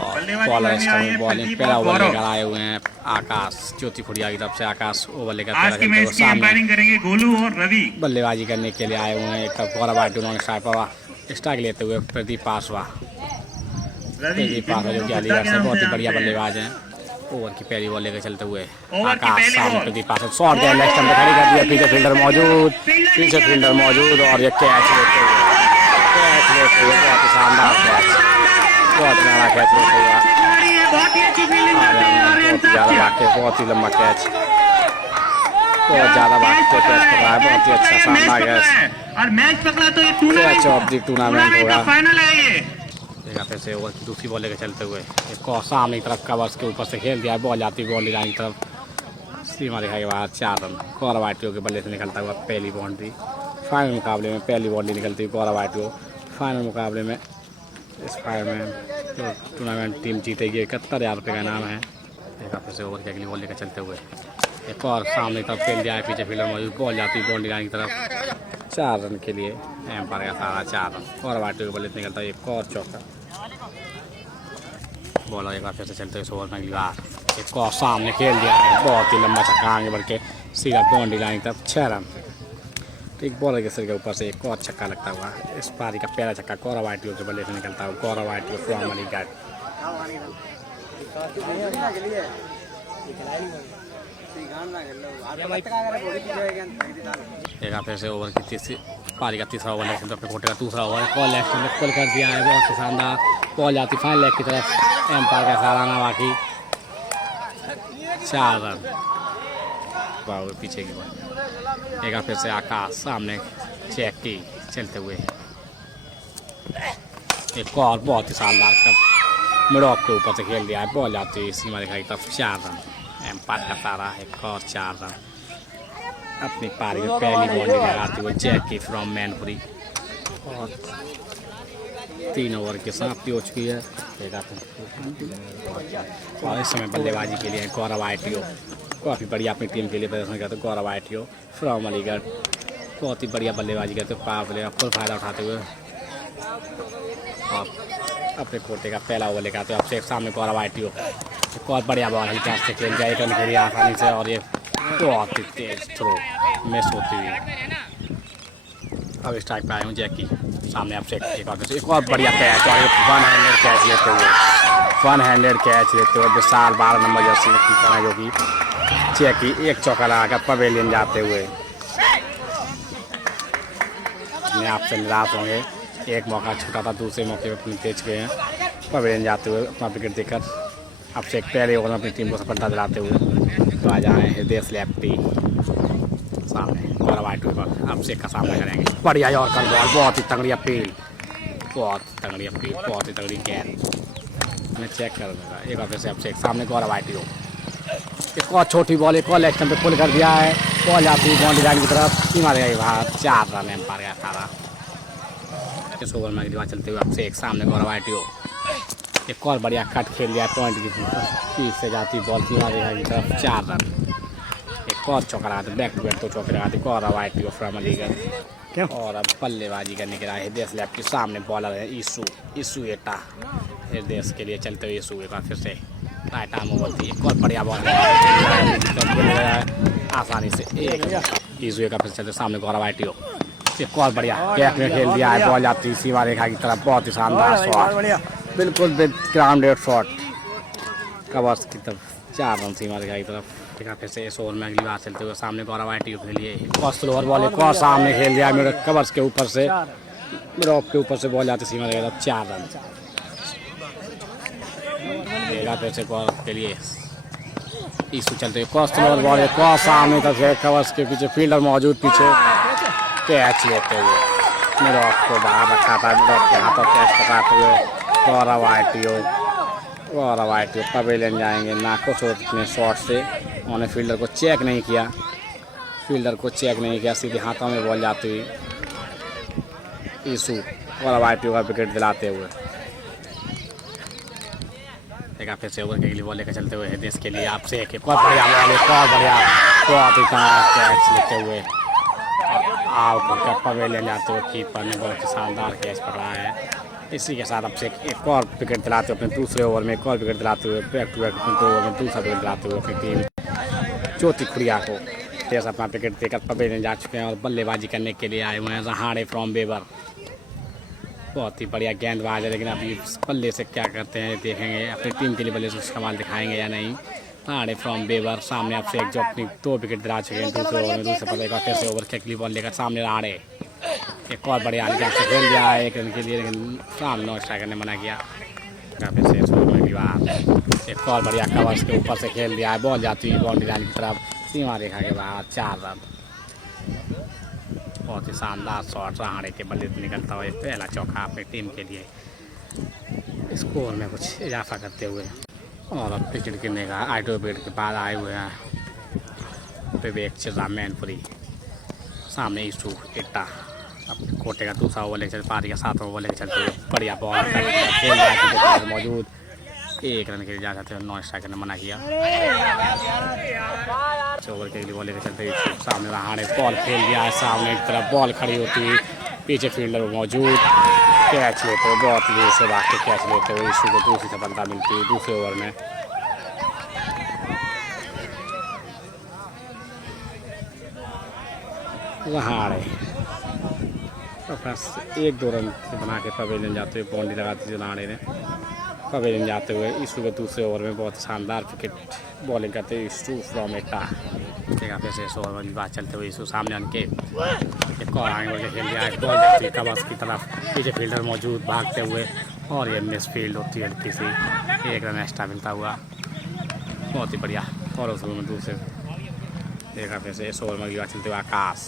और बॉलर इस time bowling पहला ओवर लेकर आए हुए हैं आकाश, ज्योति खुड़िया की तरफ से आकाश ओवर लेकर करेंगे गोलू और रवि। बल्लेबाजी करने के लिए आए हुए हैं। एक तरफ गौरव भाटी उन्होंने स्ट्राइक लेते हुए प्रदीप पासवा जो कि अलीगढ़ से बहुत ही बढ़िया बल्लेबाज हैं। ओवर की पहली बॉल लेकर चलते हुए आकाश सामने प्रदीप पासवा शॉट गया, लेग स्टंप पे खड़ी कर दिया, पीछे फील्डर मौजूद और ये कैच लेते हुए बहुत ही शानदार कैच, बहुत बड़ा कैच लेते हुए बहुत ही लंबा कैच, बहुत ज्यादा भागते कैच पकड़ा है, बहुत ही अच्छा शानदार कैच और मैच पकड़ा तो ये कैच ऑफ द टूर्नामेंट होगा। फाइनल है ये। फिर से ओवर की दूसरी बॉल लेकर चलते हुए एक सामने की तरफ कवर्स के ऊपर से खेल दिया है, बॉल जाती है बाउंड्री लाइन की तरफ, सीमा दिखाई के बाहर 4 रन। गौरव भाटी के बल्ले से निकलता हुआ पहली बाउंड्री। फाइनल मुकाबले में पहली बाउंड्री निकलती है गौरव भाटी। फाइनल मुकाबले में इस फाइनल में जो टूर्नामेंट टीम जीतेगी 71,000 रुपये का नाम है। एक फिर से ओवर की अगली बॉल लेकर चलते हुए एक और सामने की तरफ खेल दिया है, पीछे फील्डर मौजूद, बॉल जाती है बाउंड्री लाइन की तरफ 4 रन के लिए। एम्पायर का सारा 4 रन। गौरव भाटी के बल्ले से निकलता है एक और चौका। बॉलर एक बार फिर से चलते हुए ओवर में अगली बार एक और सामने खेल दिया है, बहुत ही लंबा छक्का आगे बढ़ के सीधा बाउंड्री लाइन की तरफ 6 रन। तो एक बॉलर के सिर के ऊपर से एक और छक्का लगता हुआ इस पारी का पहला छक्का गौरव भाटी के बल्ले से निकलता हुआ। गौरव भाटी फ्रॉम अलीगढ़ एक फिर से ओवर की तीसरी पारी का तीसरा ओवर लेग अपने कोटे का दूसरा ओवर कॉल लेग में खोल कर दिया है, बहुत ही शानदार बॉल जाती फाइनल लेग की तरफ। एम्पायर का सराहना, बाकी 4 रन पीछे की बॉल। एक फिर से आकाश सामने चेक की चलते हुए एक और बहुत ही शानदार कप मिड ऑफ के ऊपर से खेल दिया है, बॉल जाती है सीमा रेखा की तरफ 4 रन। एम्पायर का तारा एक और 4 रन। अपनी पारी में पहली बाउंड्री लगाती हुए जैकी फ्रॉम मैनपुरी और 3 ओवर की समाप्ति हो चुकी है। और इस समय बल्लेबाजी के लिए गौरव आईटीओ काफ़ी बढ़िया अपनी टीम के लिए प्रदर्शन करते हैं। गौरव आईटीओ फ्रॉम अलीगढ़ बहुत ही बढ़िया बल्लेबाजी करते हैं, पावर प्ले का फुल फायदा उठाते हुए और अपने कोटे का पहला ओवर लेकर आते हैं। अब से सामने गौरव आईटीओ बहुत बढ़िया बॉल है, कैच से खेल जाए रन खेलिए आसानी से और ये बहुत ही तेज थ्रो मिस होती हुई। अब स्ट्राइक पे आए हूँ जैकी सामने आपसे एक और बढ़िया कैच और वन हैंडेड कैच लेते हुए विशाल 12 नंबर जर्सी में कीपर है जो कि जैकी एक चौका लगाकर पवेलियन जाते हुए अपने आप से निराश होंगे। एक मौका छूटा था, दूसरे मौके पर अपनी तेज गए हैं पवेलियन जाते हुए अपना विकेट देकर अब से एक पहले ओवर में अपनी टीम को सफलता दिलाते हुए तो आ जाए हृदय स्लैप्टी सामने गौरव आईटीओ पर अब से का सामना करेंगे। बढ़िया और कर बॉल, बहुत ही तगड़ी अपील, बहुत ही तगड़ी गेंद मैं चेक कर दूँगा। एक और से अब से सामने गौरव आईटीओ एक और छोटी बॉल एक और लेग स्टंप पे पुल कर दिया है, बॉल जाती है बाउंड्री लाइन की तरफ सीमा रेखा के बाहर 4 रन। एम्पायर का तारा इस ओवर में अगली बार चलते हुए अब से एक सामने गौरव आईटीओ एक और बढ़िया कट खेल लिया पॉइंट की पीछे से जाती बॉल सीमा रेखा की तरफ 4 रन। एक और चौका लगाते बैक टू बैक 2 चौके लगाते गौरव आईटीओ फ्रॉम अलीगढ़। और अब बल्लेबाजी करने के लिए हृदय स्लैप के सामने बॉलर है ईसू एटा। हृदय के लिए चलते हुए ईसू एक बार फिर से राइट आर्म ओवर थी, एक और बढ़िया बॉल आसानी से एक ईसू एक फिर चलते सामने गौरव आईटीओ एक और बढ़िया बैक में खेल दिया है, बॉल जाती सीमा रेखा की तरफ बहुत ही शानदार शॉट, बिल्कुल ग्राउंडेड शॉट कवर्स की तरफ 4 रन सीमा रेखा की तरफ। देखा फिर से इस ओवर में अगली बार चलते हुए सामने गौरव आईटीओ के लिए स्लोअर बॉल एक और सामने खेल दिया मेरे कवर्स के ऊपर से मिड ऑफ के ऊपर से बॉल जाती सीमा रेखा की तरफ 4 रन। देखा फिर से गौरव के लिए ईसू चलते हुए स्लोअर बॉल एक और सामने तक कवर्स के पीछे फील्डर मौजूद पीछे कैच लेते हुए मिड ऑफ को बाहर रखा था, मिड ऑफ के हाथों कैच पकड़ाते हुए गौरव आईटीओ पवेलियन जाएंगे। नाको अपने शॉट से उन्होंने फील्डर को चेक नहीं किया, सीधे हाथों में बॉल जाती हुई ईसू गौरव आईटीओ का विकेट दिलाते हुए। देखा फिर से ओवर के लिए बॉल लेकर चलते हुए देश के लिए आपसे एक और बढ़िया बहुत ही कैच लेते हुए आउट होकर पवेलियन जाते हुए कीपर ने बहुत ही शानदार कैच पकड़ा है इसी के साथ आपसे एक और विकेट दिलाते हुए अपने दूसरे ओवर में एक और विकेट दिलाते हुए बैक टू बैक अपने 2 ओवर में दूसरा विकेट दिलाते हुए अपनी टीम ज्योति खुड़िया को तेज अपना विकेट देकर पवेलियन जा चुके हैं और बल्लेबाजी करने के लिए आए हुए हैं रहाणे फ्रॉम बेबर। बहुत ही बढ़िया गेंदबाज है, लेकिन अभी बल्ले से क्या करते हैं देखेंगे, अपनी टीम के लिए बल्ले से कुछ कमाल दिखाएंगे या नहीं। रहाणे फ्रॉम बेबर सामने आपसे एक जो अपनी 2 विकेट दिला चुके हैं दूसरे ओवर में, दूसरे पर एक और कैसे ओवर के अगली बॉल लेकर सामने रहाणे एक और बढ़िया गेंद से खेल दिया है 1 रन के लिए, लेकिन सामने स्ट्राइकर ने मना किया। फिर से अगली बार एक और बढ़िया कवर्स के ऊपर से खेल दिया है, बॉल जाती है बाउंड्री लाइन की तरफ सीमा रेखा के बाद 4 रन। बहुत ही शानदार शॉट रहाणे के बल्ले से निकलता हुआ पहला चौका अपनी टीम के लिए स्कोर में कुछ इजाफा करते हुए। और अब विकेट गिरने का 8 विकेट के बाद आए हुए हैं विवेक चिर्रा मैनपुरी, सामने ईशू इट्टा अपने कोटे का दूसरा ओवर लेकर पारी का 7वां ओवर लेकर चलते हुए बढ़िया बॉल खेल रहा है मौजूद 1 रन के लिए जा सकते हैं, 9 स्ट्राइकर ने मना किया। ओवर के लिए बॉल लेकर चलते हुए सामने रहाणे बॉल खेल दिया है, सामने एक तरफ बॉल खड़ी होती है, पीछे फील्डर मौजूद कैच लेते हुए बहुत ही दूर से भाग के कैच लेते हुए ईशू को दूसरी सफलता मिलती है दूसरे ओवर में। रहाणे बस 1-2 रन बना के पवेलियन जाते हुए बाउंड्री लगाती थी रहाणे ने पवेलियन जाते हुए। ईशू के दूसरे ओवर में बहुत शानदार विकेट बॉलिंग करते हुए ईशू फ्रॉम एटा फिर से 100 ओवर की बात चलते हुए ईशू सामने उनके एक और आगे बढ़ के खेल दिया बॉल जाती है कवर्स की तरफ, पीछे फील्डर मौजूद भागते हुए और ये मिस फील्ड होती है हल्की सी, 1 रन एक्स्ट्रा मिलता हुआ। बहुत ही बढ़िया और उस ओवर में दूसरे देखा फिर से 100 ओवर में अगली बात चलते हुए आकाश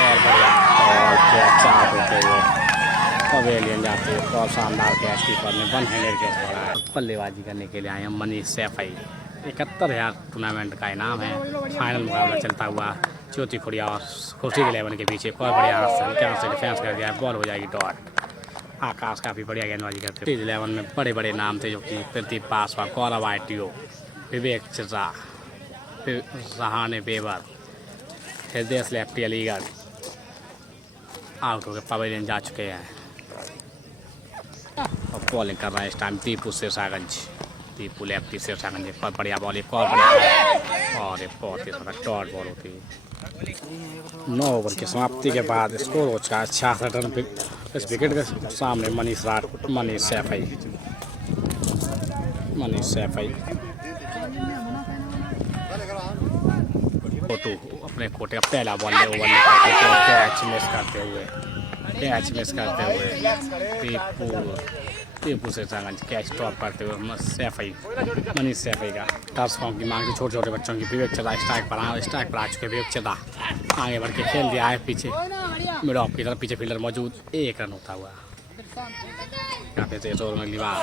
और बढ़िया और कैच आउट होते हुए पवेलियन जाते हुए और शानदार कैच कीपर ने 1 हैंडेड कैच पड़ा है। बल्लेबाजी करने के लिए आए हैं मनीष सैफई, 71,000 टूर्नामेंट का इनाम है। फाइनल मुकाबला चलता हुआ ज्योति खुड़िया और खुर्शीद 11 के पीछे और बढ़िया हल्के से डिफेंस कर दिया है, बॉल हो जाएगी डॉट। आकाश काफ़ी बढ़िया गेंदबाजी करते हैं। 11 में बड़े बड़े नाम थे जो कि प्रदीप पासवान, गौरव आईटीओ, विवेक चिर्रा, रहाणे बेबर, हृदय लेफ्टी अलीगढ़ आउट होकर पवेलियन जा चुके हैं और बॉलिंग कर रहा है इस टाइम दीपू सिरसागंज, दीपू लेफ्टी सिरसागंज बहुत बढ़िया बॉल एक और बढ़िया और एक बहुत ही थोड़ा डॉट बॉल होती है। 9 ओवर की समाप्ति के बाद स्कोर हो चुका है 66 रन इस विकेट के सामने मनीष सैफई फोटो अपने कोटे का पहला बॉल ले ओवर कैच मिस करते हुए दीपू सिरसागंज कैच ड्रॉप करते हुए मनीष सैफई का टर्स फॉर्म की मांग की छोटे बच्चों की विवेक चिर्रा स्ट्राइक पर आ चुके विवेक चिर्रा आगे बढ़ के खेल दिया है पीछे मिड ऑफ की तरफ, पीछे फील्डर मौजूद 1 रन होता हुआ। यहाँ पे से ओवर में अगली बार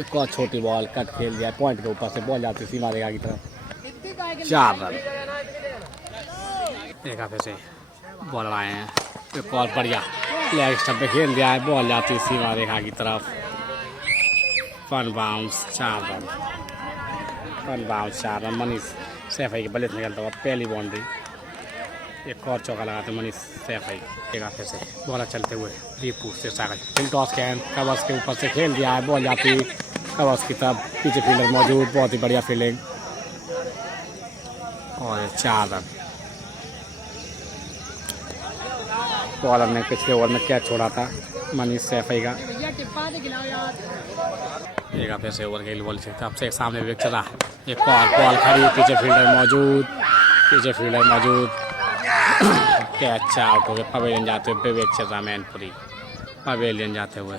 एक और छोटी बॉल कट खेल दिया पॉइंट के ऊपर से बॉल जाती सीमा रेखा की तरफ 4 रन। एक फिर से बॉल आए हैं एक और बढ़िया लेग स्टंप पे खेल दिया है, बॉल जाती सीमा रेखा की तरफ 1 बाउंस 4 रन। मनीष सैफई के बल्ले से निकलता हुआ पहली बाउंड्री, एक और चौका लगाते मनीष सैफई। एक फिर से बॉल चलते हुए दीपू सिरसागंज फिल टॉस कैन कवर्स के ऊपर से खेल दिया है, बॉल जाती कवर्स की तरफ, पीछे फील्डर मौजूद बहुत ही बढ़िया फील्डिंग और 4 रन। बॉलर ने पिछले ओवर में कैच छोड़ा था मनीष सैफई का। एक फिर से ओवर के लिए बॉल से सामने विवेक चिर्रा एक और बॉल खड़ी, पीछे फील्डर मौजूद कैच आउट हो गए पवेलियन जाते हुए विवेक चिर्रा मैनपुरी पवेलियन जाते हुए।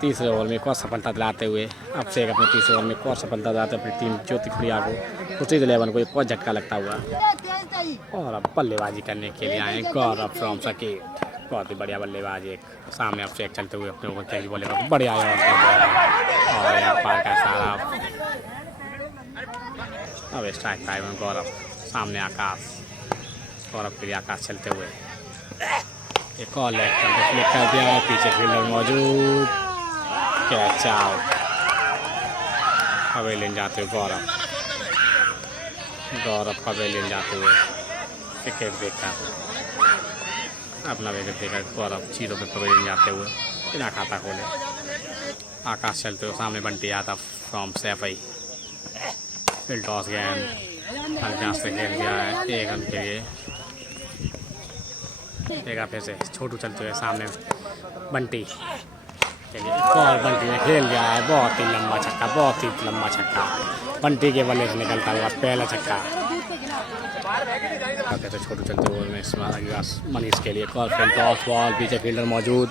तीसरे ओवर में एक और सफलता दिलाते हुए अब से अपने तीसरे ओवर में एक और सफलता दिलाते अपनी टीम ज्योति खुड़िया को खुर्शीद 11 को एक और झटका लगता हुआ और अब बल्लेबाजी करने के लिए आए गौरव फ्रॉम सकीट, बहुत ही बढ़िया बल्लेबाज एक सामने अब से चलते हुए अपने ओवर के बोले बढ़िया और पार का सारा अब स्ट्राइक टाइम में गौरव सामने आकाश, गौरव के लिए आकाश चलते हुए एक और लेग फ्लिक कर दिया, पीछे फील्डर मौजूद कैच आउट पवेलियन जाते हुए गौरव पवेलियन जाते हुए विकेट देखा अपना विकेट देकर गौरव चीरों पे पवेलियन जाते हुए बिना खाता खोले। आकाश चलते हुए सामने बंटी आता फ्रॉम सैफई। फिर टॉस गेंद हल्का से खेल गया है 1 रन के लिए। एक फिर से छोटू चलते हुए सामने बंटी और बंटी ने खेल गया है बहुत ही लंबा छक्का, बहुत ही लंबा छक्का बंटी के बल्ले से निकलता हुआ पहला छक्का। तो छोटू चलते हुए मनीष के लिए कॉल फील्ड टॉस बॉल, पीछे फील्डर मौजूद,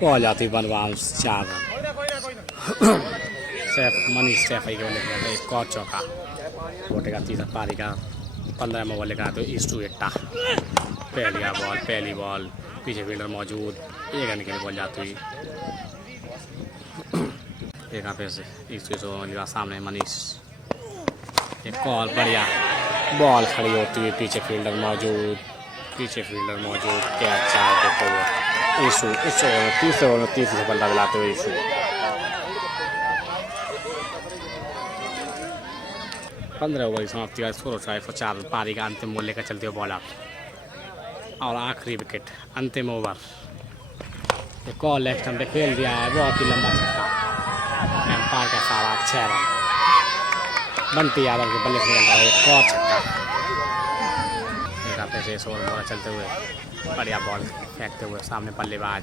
बॉल जाती 1 बाउंस 4 रन। मनीष सैफई के बल्ले से एक और चौका। बोटे का तीसरा पारी का 15 में बल्ले का तो ईस्टू इट्टा पहली बॉल पीछे फील्डर मौजूद, 1 रन के लिए बॉल जाती हुई। एक फिर से ईस्टू सामने मनीष, एक कॉल बढ़िया बॉल खड़ी होती हुई, पीछे फील्डर मौजूद, कैच चार देते हुए ईशू इस ओवर में तीसरी सफलता दिलाते हुए ईशू। 15 ओवर की समाप्ति का स्कोर 4 पारी का अंतिम मूल्य का चलते हुए बॉल आउट और आखिरी विकेट अंतिम ओवर। एक कॉल लेग स्टंप पे खेल दिया है बहुत ही लंबा छक्का, एम्पायर का सारा 6 रन। बंटी यादव के बल्ले से निकलता है एक और छक्का। एक पैसे इस ओवर चलते हुए बढ़िया बॉल फेंकते हुए सामने बल्लेबाज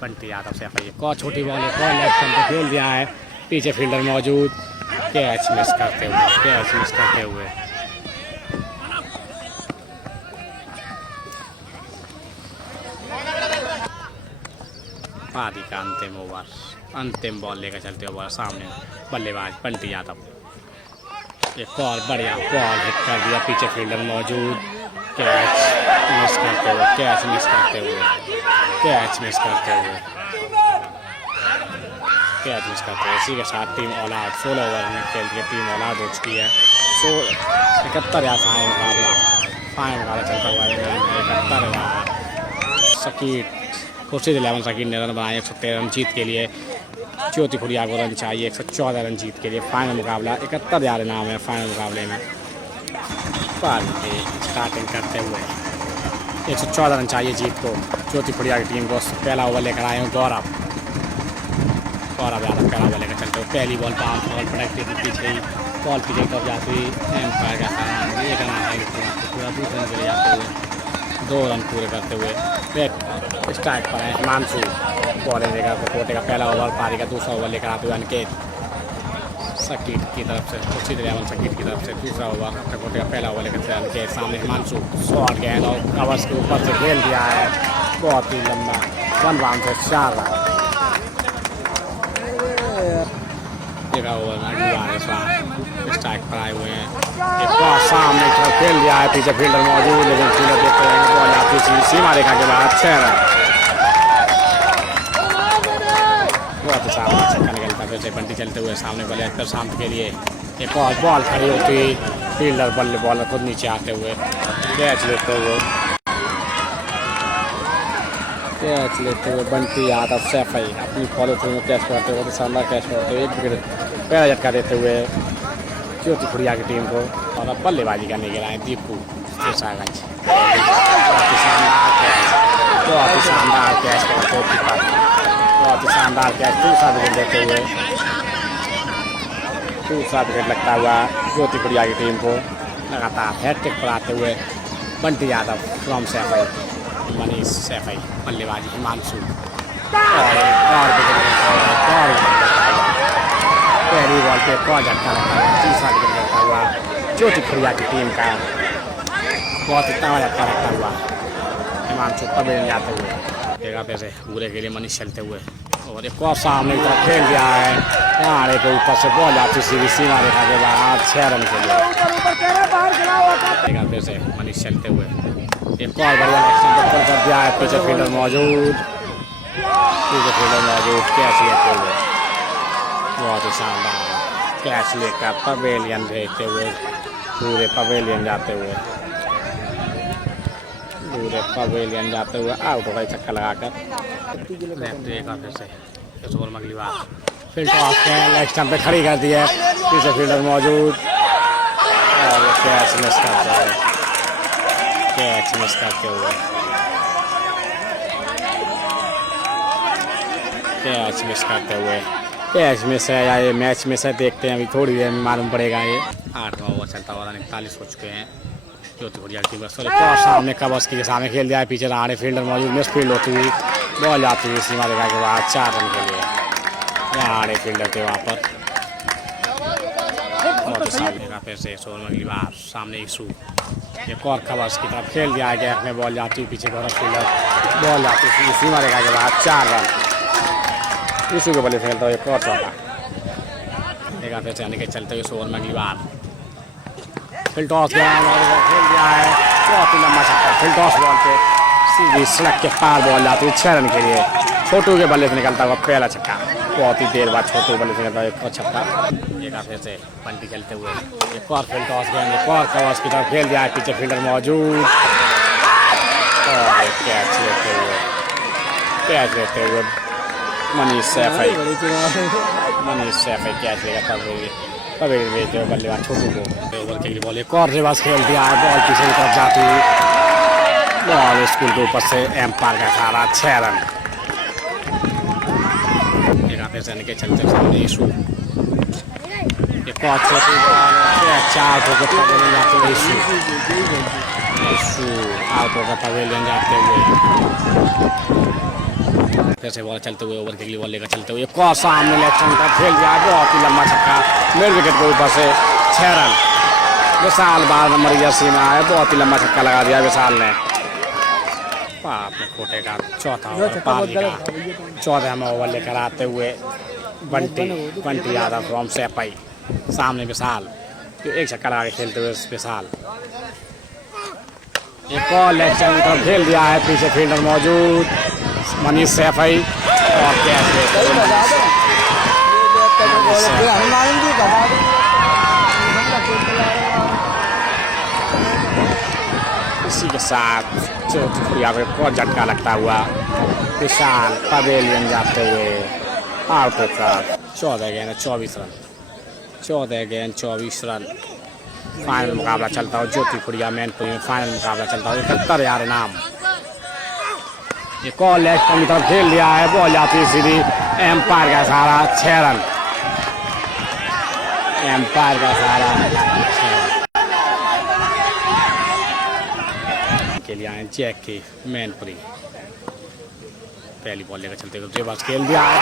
बंटी यादव से एक और छोटी बॉल एक और लेग स्टंप पे खेल दिया है, पीछे फील्डर मौजूद, कैच मिस करते हुए पारी का अंतिम ओवर, अंतिम बॉल लेकर चलते हुए सामने बल्लेबाज बंटी यादव, एक और बढ़िया बॉल हिट कर दिया, पीछे फील्डर मौजूद, कैच मिस करते हुए इसी के साथ टीम ऑल आउट। 16 ओवर में खेल के टीम ऑल आउट हो चुकी है। 71 या फाइन मुकाबला चलता हुआ 71 सकीट खुर्शीद 11 सकीट ने रन बनाए 113 रन जीत के लिए। ज्योति खुड़िया को रन चाहिए 114 रन जीत के लिए। फाइनल मुकाबला 71 यार नाम है फाइनल मुकाबले में। स्टार्टिंग करते हुए 114 रन चाहिए जीत को ज्योति खुड़िया की टीम को। पहला ओवर लेकर आए हैं गौरव यादव पहला ओवर लेकर चलते हुए पहली बॉल बाउंस बॉल पटकती थी पीछे ही बॉल पीछे तब जाती एम्पायर का सामान 1 रन पूरा 2 रन के लिए जाते हुए 2 रन पूरे करते हुए स्ट्राइक पर है हिमांशु बॉलिंग लेकर कोटे का पहला ओवर पारी का दूसरा ओवर लेकर आते हुए अनिकेत सकीट की तरफ से खुर्शीद 11 सकीट की तरफ से दूसरा ओवर कोटे का पहला ओवर लेकर अनिकेत सामने हिमांशु शॉट गेंद और कवर्स के ऊपर से खेल दिया है बहुत ही लंबा 1 बाउंस से 4 रन। स्ट्राइक पर आए हुए हैं एक और सामने खेल दिया है पीछे फील्डर मौजूद लेकिन फील्डर देखते हैं बॉल आती थी सीमा रेखा के बाद 6 रन। बहुत सामने छक्का निकलता फिर से बंटी चलते हुए सामने बल्ले पर शांत के लिए एक और बॉल खड़ी होती फील्डर बल्ले बॉलर खुद नीचे आते हुए कैच लेते हुए बंटी यादव सैफई अपनी फॉलो थ्रू में कैच करते हुए शानदार कैच करते हुए 1 विकेट पहला झटका देते हुए ज्योति खुड़िया की टीम को। और अब बल्लेबाजी करने के लिए दीपू शेषागंज बहुत ही शानदार कैच करते हुए बहुत ही शानदार कैच दूसरा विकेट देते हुए दूसरा विकेट लगता हुआ ज्योति खुड़िया की टीम को लगातार हैट्रिक पर आते हुए बंटी यादव फ्रॉम सैफई मनीष सैफई बल्लेबाजी हिमांशु और पहली बॉल पे एक और झटका लगता हुआ तीसरा विकेट लगता हुआ ज्योति खुड़िया की टीम का बहुत ही तगड़ा झटका लगता हुआ हिमांशु पवेलियन जाते हुए एक पैसे पूरे के लिए मनीष चलते हुए और एक और सामने की तरफ खेल दिया है किनारे के ऊपर से बॉल जाती सीधी सीमा रेखा के बाद 6 रन के लिए। एक फिर से मनीष चलते हुए एक और बढ़िया एक्शन कर दिया है पीछे फील्डर मौजूद कैच लेते हुए बहुत ही शानदार कैच लेकर पवेलियन भेजते हुए पूरे पवेलियन जाते हुए आउट हो गए छक्का लगाकर। फिर से इस ओवर में अगली बार फील्ड ऑफ लेग स्टंप पे खड़ी कर दी है पीछे फील्डर मौजूद और कैच मिस करते हुए कैच मिस करते हुए, कैच मिस है या ये मैच मिस है, देखते हैं अभी थोड़ी देर में मालूम पड़ेगा। ये 8वां ओवर चलता हुआ 41 हो चुके हैं। ज्योति खुड़िया की टीम सामने कबस के सामने खेल दिया है, पीछे राणे फील्डर मौजूद, मिस फील्ड होती हुई बॉल जाती हुई सीमा रेखा के बाद 4 रन के लिए राणे फील्डर थे वहाँ पर। सामने फिर से सोन अगली बार सामने इशू, एक और कबस की तरफ खेल दिया गया, अपने बॉल जाती हुई पीछे गौरव फील्डर, बॉल जाती हुई सीमा रेखा के बाद 4 रन। इशू के बल्ले खेलता हुआ एक और चौका, एक फिर से आने के चलते हुए ओवर में अगली बार फिल टॉस खेल दिया है, बहुत ही लंबा छक्का, फिल टॉस बॉल पे सीधी सड़क के पार बॉल जाती हुई 6 रन के लिए। छोटू के बल्ले से निकलता हुआ पहला छक्का, बहुत ही देर बाद छोटू के बल्ले से निकलता हुआ एक और छक्का। एक फिर से पंटी खेलते हुए एक और फिल टॉस खेलेंगे, एक और कवर्स की तरफ खेल दिया है, पीछे फील्डर मौजूद और कैच लेते हुए मनीष सैफई कैच लेगा पवेल भेजते हुए बल्लेबाज छोटू को। ओवर के लिए बॉल एक और रिवर्स खेल दिया है, बॉल पीछे की तरफ जाती हुई बॉल स्कूल के ऊपर से एम्पायर का सहारा 6 रन। एक फिर से के चलते सामने इशू, एक और छोटी बॉल 4 पवेलियन जाते हुए इशू आउट होकर पवेलियन जाते हुए। फिर से बॉल चलते हुए ओवर के लिए बॉल लेकर चलते हुए एक और सामने लेफ्ट हैंड का खेल दिया, बहुत ही लंबा छक्का मिड विकेट के ऊपर से 6 रन। विशाल 12 नंबर जर्सी में आया, बहुत ही लंबा छक्का लगा दिया विशाल ने। अपने खोटे का चौथा ओवर पाली का 14वां ओवर लेकर आते हुए बंटी यादव फ्रॉम सैफई, सामने विशाल जो एक छक्का लगा के खेलते हुए विशाल, एक और लेफ्ट हैंड का खेल दिया है, पीछे फील्डर मौजूद मनीष सैफई और कैच इसी के साथ यहाँ पे बहुत झटका लगता हुआ विशाल पवेलियन जाते हुए आउट होकर 14 गेंद 24 रन, 14 गेंद 24 रन। फाइनल मुकाबला चलता हो ज्योति खुड़िया मैनपुरी में, फाइनल मुकाबला चलता हो 71,000 इनाम। एक और लेफ्ट की तरफ खेल दिया है, बॉल जाती है सीधी एम्पायर का सहारा 6 रन, एम्पायर का सहारा 6 रन के लिए आए जैक की मैनपुरी। पहली बॉल लेकर चलते हुए रिवर्स खेल दिया है,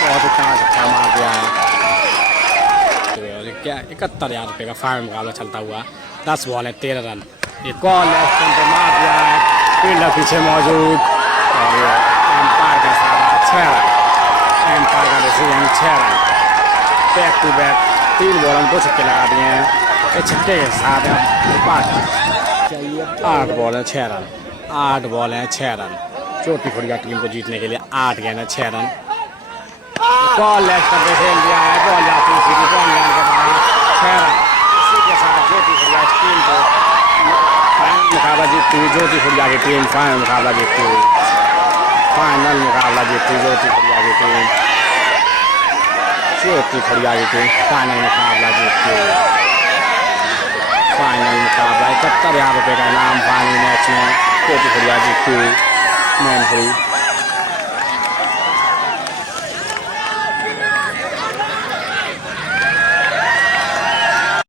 बहुत ही ताज़ा छक्का मार दिया है। क्या 71,000 रुपये का फाइनल मुकाबला चलता हुआ 10 बॉल है 13 रन। एक और लेफ्ट हैंड पे मार दिया है, फील्डर पीछे मौजूद और एम्पायर का सहारा 6 रन, एम्पायर का decision 6 run. Back to back 3 ball में 2 छक्के लगा दिए हैं, एक छक्के के साथ 8 बॉल है 6 रन, 8 बॉल हैं 6 रन। ज्योति खुड़िया टीम को जीतने के लिए 8 गेंद है 6 रन। बॉल लेफ्ट पे खेल दिया है, बॉल जाती है सीधी बॉल जाने के बाद 6 रन। इसी के साथ ज्योति खुड़िया टीम को फाइनल मुकाबला जीतती हुई, ज्योति खुड़िया की टीम फाइनल मुकाबला जीतती हुई, फाइनल मुकाबला जीतती हुई ज्योति खुड़िया की टीम, ज्योति खुड़िया की टीम फाइनल मुकाबला जीतती हुई। फाइनल मुकाबला 71,000 रुपये का इनाम फाइनल मैच में ज्योति खुड़िया जीतती हुई मैनपुरी।